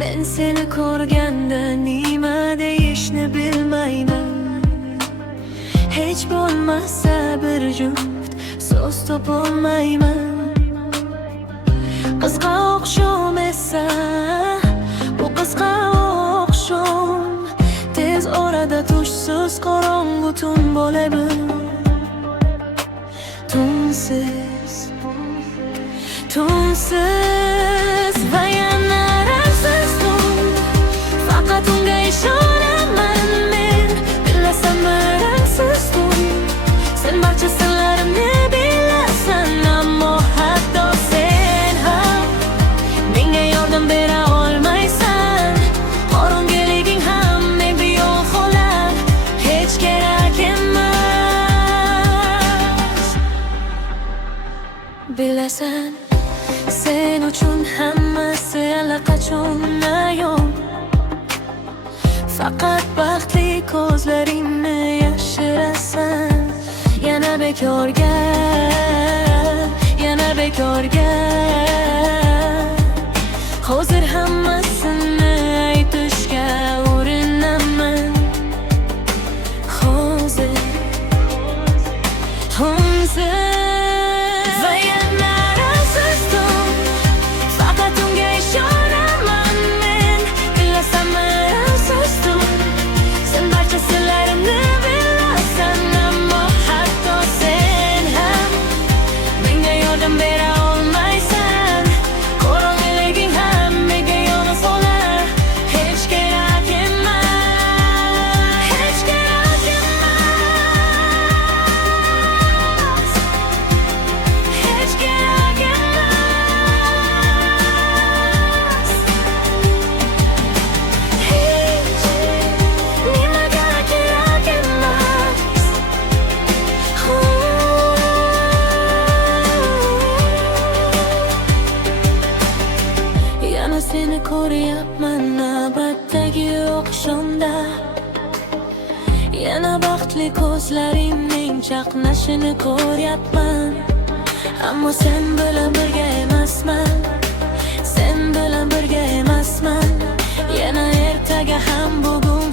Men seni ko'rganda nima deyishni bilmayman. Hech bo'lmasa bir juft so'z topolmayman. Qizga o'xsham esa bu qizga o'xsham, tez orada tushsiz qorong'u tun bo'ladi. Tunsiz, tunsiz va yana rangsiz tun. Faqat unga ishonaman men, bilasanmi rangsiz tun. Sen barcha sirlarimni bilasan, ammo hatto sen ham menga yordam bera olmaysan. Qorong'iliging ham menga yo'l qo'llar, hech kerak emas. Bilasan, sen uchun hammasi allaqachon ayon. Faqat baxtli ko'zlaringni yashirasan. Yana bekorga, yana bekorga. Hozir hammasini aytishga urinaman. Hozir tunsiz va yana rangsiz tun. Faqat unga ishonaman men, bilasanmi rangsiz tun. Sen barcha sirlarimni bilasan, ammo hatto sen ham menga yordam bera olmaysan. Qorong'iliging ham menga yo'l solar, hech kerak emas, hech kerak emas, hech kerak emas. Hech nimaga kerak emas. Yana seni ko'ryapman navbatdagi oqshomda. Yana baxtli ko'zlaringning chaqnashini ko'ryapman. Ammo sen bilan birga emasman, sen bilan birga emasman. Yana ertaga ham bugun